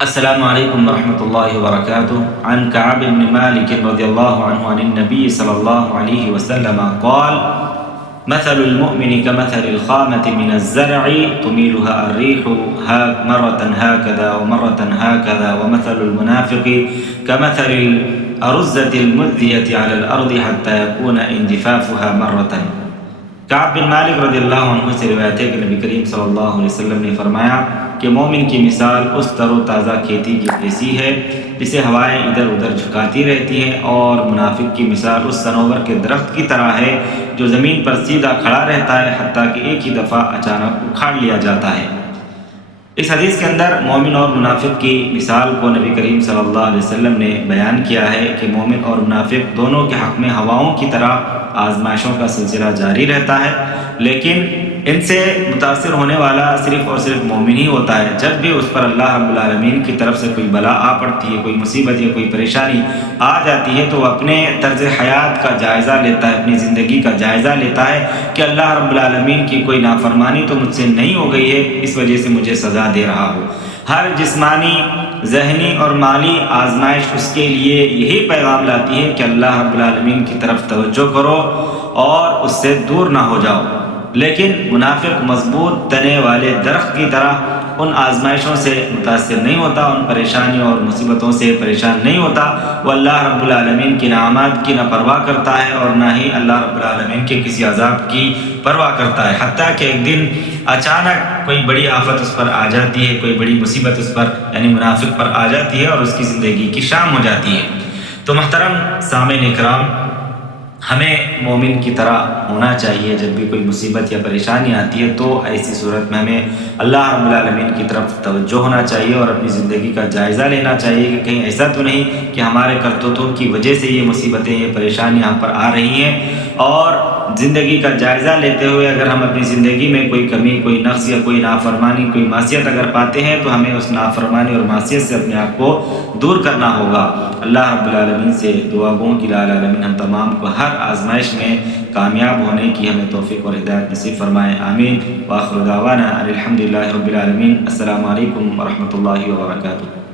السلام علیکم ورحمۃ اللہ وبرکاتہ. عن كعب بن مالك رضی اللہ عنہ عن النبی صلی اللہ علیہ وسلم قال مثل المؤمن كمثل الخامة من الزرع تميلها الريح مرة هكذا ومرة هكذا ومثل المنافق كمثل الأرزة الملذية على الأرض حتى يكون انجفافها مرة. کعب بن مالک رضی اللہ عنہ سے روایت ہے کہ نبی کریم صلی اللہ علیہ وسلم نے فرمایا کہ مومن کی مثال اس تر و تازہ کھیتی کی جیسی ہے جسے ہوائیں ادھر ادھر جھکاتی رہتی ہیں، اور منافق کی مثال اس صنوبر کے درخت کی طرح ہے جو زمین پر سیدھا کھڑا رہتا ہے حتیٰ کہ ایک ہی دفعہ اچانک اکھاڑ لیا جاتا ہے. اس حدیث کے اندر مومن اور منافق کی مثال کو نبی کریم صلی اللہ علیہ وسلم نے بیان کیا ہے کہ مومن اور منافق دونوں کے حق میں ہواؤں کی طرح آزمائشوں کا سلسلہ جاری رہتا ہے، لیکن ان سے متاثر ہونے والا صرف اور صرف مومن ہی ہوتا ہے. جب بھی اس پر اللہ رب العالمین کی طرف سے کوئی بلا آ پڑتی ہے، کوئی مصیبت یا کوئی پریشانی آ جاتی ہے، تو وہ اپنے طرز حیات کا جائزہ لیتا ہے، اپنی زندگی کا جائزہ لیتا ہے کہ اللہ رب العالمین کی کوئی نافرمانی تو مجھ سے نہیں ہو گئی ہے، اس وجہ سے مجھے سزا دے رہا ہو. ہر جسمانی، ذہنی اور مالی آزمائش اس کے لیے یہی پیغام لاتی ہے کہ اللہ رب العالمین کی طرف توجہ کرو اور اس سے دور نہ ہو جاؤ. لیکن منافق مضبوط تنے والے درخت کی طرح ان آزمائشوں سے متاثر نہیں ہوتا، ان پریشانیوں اور مصیبتوں سے پریشان نہیں ہوتا. وہ اللہ رب العالمین کی نعمات کی نہ پرواہ کرتا ہے اور نہ ہی اللہ رب العالمین کے کسی عذاب کی پرواہ کرتا ہے، حتیٰ کہ ایک دن اچانک کوئی بڑی آفت اس پر آ جاتی ہے، کوئی بڑی مصیبت اس پر یعنی منافق پر آ جاتی ہے اور اس کی زندگی کی شام ہو جاتی ہے. تو محترم سامعین کرام، ہمیں مومن کی طرح ہونا چاہیے. جب بھی کوئی مصیبت یا پریشانی آتی ہے تو ایسی صورت میں ہمیں اللہ رب العالمین کی طرف توجہ ہونا چاہیے اور اپنی زندگی کا جائزہ لینا چاہیے کہ کہیں ایسا تو نہیں کہ ہمارے کرتوتوں کی وجہ سے یہ مصیبتیں، یہ پریشانیاں ہم پر آ رہی ہیں. اور زندگی کا جائزہ لیتے ہوئے اگر ہم اپنی زندگی میں کوئی کمی، کوئی نقص یا کوئی نافرمانی، کوئی معصیت اگر پاتے ہیں تو ہمیں اس نافرمانی اور معصیت سے اپنے آپ کو دور کرنا ہوگا. اللہ رب العالمین سے دعا گوں کہ العالمین ہم تمام کو ہر آزمائش میں کامیاب ہونے کی ہمیں توفیق اور ہدایت نصیب فرمائے. آمین. وآخر دعوانا الحمدللہ رب العالمین. السلام علیکم ورحمۃ اللہ وبرکاتہ.